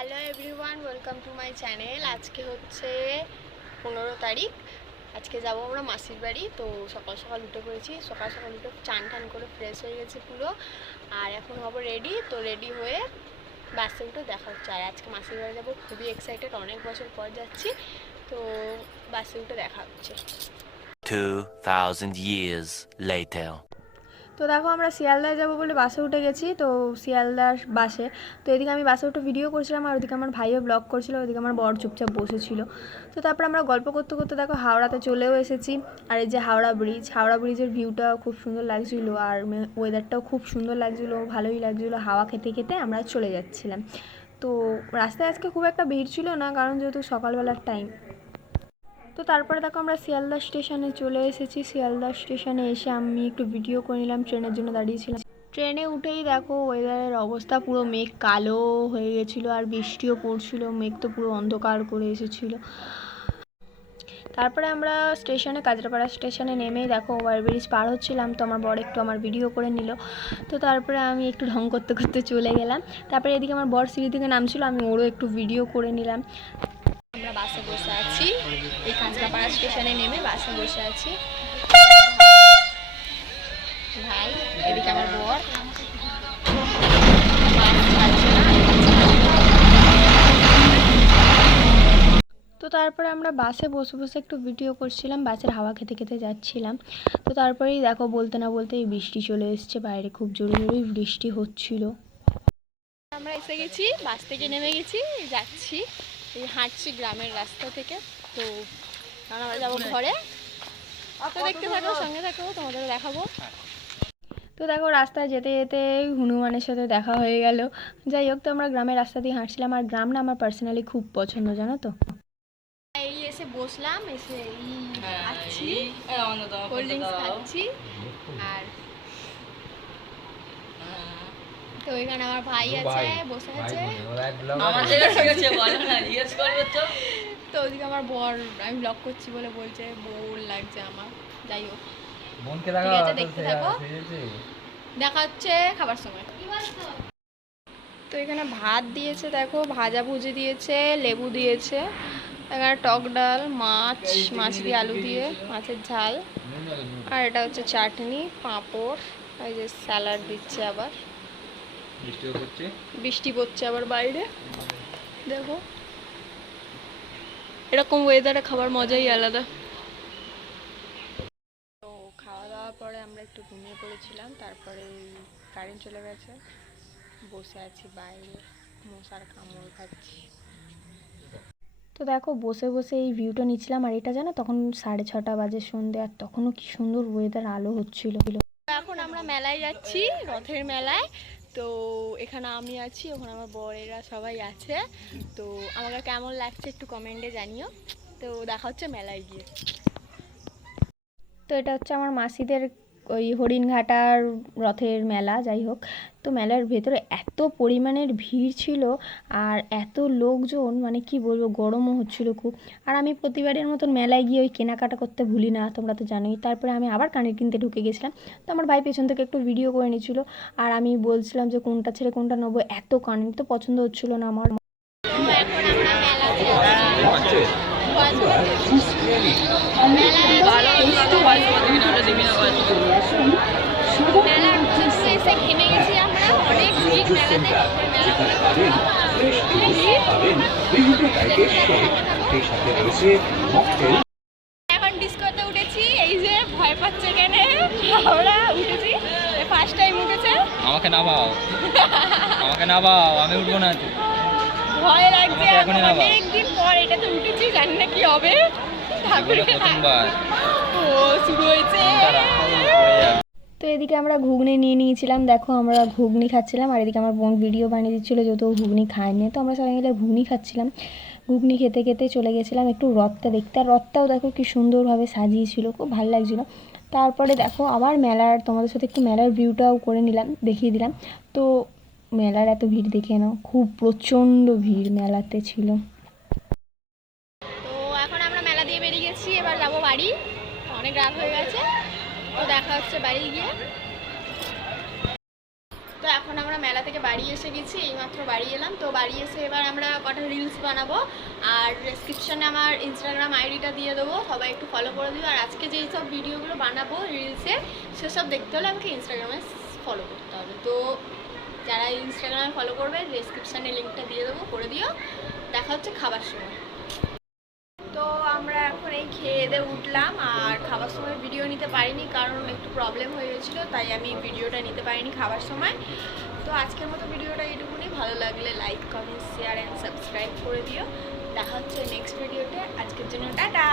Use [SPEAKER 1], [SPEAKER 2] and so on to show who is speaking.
[SPEAKER 1] Hello everyone welcome to my channel. আজকে হচ্ছে পনেরো তারিখ। আজকে যাব আমরা মাসির বাড়ি তো সকাল সকাল উঠে পড়েছি। সকাল সকাল উঠে চান টান করে ফ্রেশ হয়ে গেছে পুরো। আর এখন হব রেডি তো রেডি হয়ে বাসে উঠে দেখা হচ্ছে। আর আজকে মাসির বাড়ি যাব খুবই এক্সাইটেড অনেক বছর পর যাচ্ছি। তো বাসে উঠে দেখা হচ্ছে।
[SPEAKER 2] 2,000 years later.
[SPEAKER 1] তো দেখো আমরা শিয়ালদায় যাব বলে বাসে উঠে গেছি, তো শিয়ালদার বাসে। তো এদিকে আমি বাসে উঠে ভিডিও করছিলাম আর ওদিকে আমার ভাইও ব্লগ করছিল, ওদিকে আমার বর চুপচাপ বসেছিল। তো তারপর আমরা গল্প করতে করতে দেখো হাওড়াতে চলেও এসেছি, আর এই যে হাওড়া ব্রিজ হাওড়া ব্রিজের ভিউটা খুব সুন্দর লাগছিল আর ওয়েদারটাও খুব সুন্দর লাগছিল, ভালোই লাগছিল, হাওয়া খেতে খেতে আমরা চলে যাচ্ছিলাম। তো রাস্তায় আজকে খুব একটা ভিড় ছিল না, কারণ যেহেতু সকালবেলার টাইম তো তারপরে দেখো আমরা শিয়ালদা স্টেশনে চলে এসেছি। শিয়ালদা স্টেশনে এসে আমি একটু ভিডিও করে নিলাম, ট্রেনের জন্য দাঁড়িয়েছিলাম ট্রেনে উঠেই দেখো ওয়েদারের অবস্থা পুরো মেঘ কালো হয়ে গেছিল আর বৃষ্টিও পড়ছিল, মেঘ তো পুরো অন্ধকার করে এসেছিল। তারপরে আমরা স্টেশনে কাজরাপাড়া স্টেশনে নেমেই দেখো ওভারব্রিজ পার হচ্ছিলাম, তো আমার বর একটু আমার ভিডিও করে নিল। তো তারপরে আমি একটু ঢং করতে করতে চলে গেলাম। তারপরে এদিকে আমার বর সিঁড়ি থেকে নামছিল, আমি ওরও একটু ভিডিও করে নিলাম। বাসে আছি। এই কাঁচরাপাড়া স্টেশনে নেমে বাসে বসে আছি। ভাই, এদিকে আমার বর। তো তারপরে আমরা বাসে বসে বসে একটু ভিডিও করছিলাম, বাসের হাওয়া খেতে খেতে যাচ্ছিলাম। তো তারপরেই দেখো, বলতে না বলতে এই বৃষ্টি চলে এসছে, বাইরে খুব জোরে জোরেই বৃষ্টি হচ্ছিল। আমরা এসে গেছি, বাস থেকে নেমে গেছি, যাচ্ছি। এই হাঁটছি গ্রামের রাস্তা থেকে তো আমরা যাব ঘরে তো দেখতে থাকো সঙ্গে থাকো তোমাদের দেখাবো তো দেখো রাস্তায় যেতে যেতে হনুমানের সাথে দেখা হয়ে গেল যাই হোক তো আমরা গ্রামের রাস্তা দিয়ে হাঁটছিলাম আর গ্রাম না আমার পার্সোনালি খুব পছন্দ জানো তো এই এসে বসলাম এসে খাচ্ছি কোল্ড ড্রিঙ্কস খাচ্ছি আর তো এখানে আমার ভাই আছে বসে আছে। তো। ওদিকে আমার বর আমি ব্লগ করছি বলে বলছে বোর লাগছে আমার যাই হোক।
[SPEAKER 3] বোনকে
[SPEAKER 1] ঠিক আছে, দেখতে থাকো। দেখা হচ্ছে খাবার সময়। তো এখানে ভাত দিয়েছে দেখো ভাজা ভুজি দিয়েছে লেবু দিয়েছে এখানে টক ডাল মাছ মাছ দিয়ে আলু দিয়ে মাছের ঝাল। আর এটা হচ্ছে চাটনি পাঁপড় এই যে স্যালাড দিচ্ছে আবার।
[SPEAKER 3] বৃষ্টিও করছে
[SPEAKER 1] বৃষ্টি পড়ছে আবার বাইরে। দেখো। এরকম ওয়েদারে খাবার মজাই আলাদা। তো খাওয়া দাওয়ার পরে আমরা একটু ঘুমিয়ে পড়েছিলাম তারপরে কারেন্ট চলে গেছে। বসে আছি বাইরে মশার কামড় খাচ্ছি। তো দেখো বসে বসে এই ভিউটা নিচ্ছিলাম আর এটা জানো তখন সাড়ে ছটা বাজে সন্ধে আর তখনও কি সুন্দর ওয়েদার আলো হচ্ছিল। এখন আমরা মেলায় যাচ্ছি রথের মেলায়। তো এখানে আমি আছি, ওখানে আমার বরেরা সবাই আছে। তো আমাকে কেমন লাগছে একটু কমেন্টে জানিও। তো দেখা হচ্ছে মেলায় গিয়ে। তো এটা হচ্ছে আমার মাসিদের ওই হরিণঘাটার রথের মেলা, যাই হোক। তো মেলার ভেতরে এত পরিমাণের ভিড় ছিল আর এত লোকজন মানে কি বলব, গরমও হচ্ছিল খুব। আর আমি প্রতিবারের মতন মেলায় গিয়ে ওই কেনাকাটা করতে ভুলি না, তোমরা তো জানোই। তারপরে আমি আবার কানের কিনতে ঢুকে গেছিলাম। তো আমার ভাই পেছন থেকে একটু ভিডিও করে নিচ্ছিল। আর আমি বলছিলাম যে, কোনটা ছেড়ে কোনটা নেব? এত কানের, তো পছন্দ হচ্ছিল না আমার এখন আমরা মেলাতে মেলার মধ্যে এসে ঘেমে গেছি আমরা অনেক ভিড় মেলাতে এখন ডিস্কোতে উঠেছি এই যে ভয় পাচ্ছে এখানে আমরা উঠেছি ফার্স্ট টাইম উঠেছে।
[SPEAKER 3] আমাকে নামাও। আমাকে নামাও আমি উঠবো না।
[SPEAKER 1] ভয় লাগছে পর এটাতে উঠেছি জানি না কি হবে। ঠাকুরের
[SPEAKER 3] প্রথমবার।
[SPEAKER 1] ও শুরু হয়েছে। এদিকে আমরা ঘুগনি নিয়ে নিয়েছিলাম। দেখো আমরা ঘুগনি খাচ্ছিলাম আর এদিকে আমার বোন ভিডিও বানিয়ে দিচ্ছিল যেহেতু ঘুগনি খায়নি। তো আমরা সবাই মিলে ঘুগনি খাচ্ছিলাম। ঘুগনি খেতে খেতে চলে গেছিলাম একটু রথটা দেখতে। আর রথটাও দেখো কি সুন্দরভাবে সাজিয়েছিল, খুব ভালো লাগছিল। তারপরে দেখো আবার মেলার, তোমাদের সাথে একটু মেলার ভিউটাও করে নিলাম, দেখিয়ে দিলাম। তো মেলার এত ভিড় দেখে নাও, খুব প্রচণ্ড ভিড় মেলাতে ছিল। হচ্ছে বাড়ি গিয়ে। তো এখন আমরা মেলা থেকে বাড়ি এসে গেছি, এইমাত্র বাড়ি এলাম। তো বাড়ি এসে এবার আমরা কটা রিলস বানাবো, আর ডেসক্রিপশনে আমার ইনস্টাগ্রাম আইডিটা দিয়ে দেবো, সবাই একটু ফলো করে দিও। আর আজকে যেই সব ভিডিওগুলো বানাবো রিলসে সেসব দেখতে হলে আমাকে ইনস্টাগ্রামে ফলো করতে হবে। তো যারা ইনস্টাগ্রামে ফলো করবে ডেসক্রিপশানে লিঙ্কটা দিয়ে দেবো, করে দিও। দেখা হচ্ছে খাবার সময়। তো আমরা এখন এই খেয়ে দিয়ে উঠলাম, আর পারিনি কারণ একটু প্রবলেম হয়ে গেছিল, তাই আমি ভিডিওটা নিতে পারিনি খাবার সময়। তো আজকের মতো ভিডিওটা এটুকুনি ভালো লাগলে like comment share and subscribe করে দিও। দেখা হচ্ছে নেক্সট ভিডিওতে আজকের জন্য টাটা!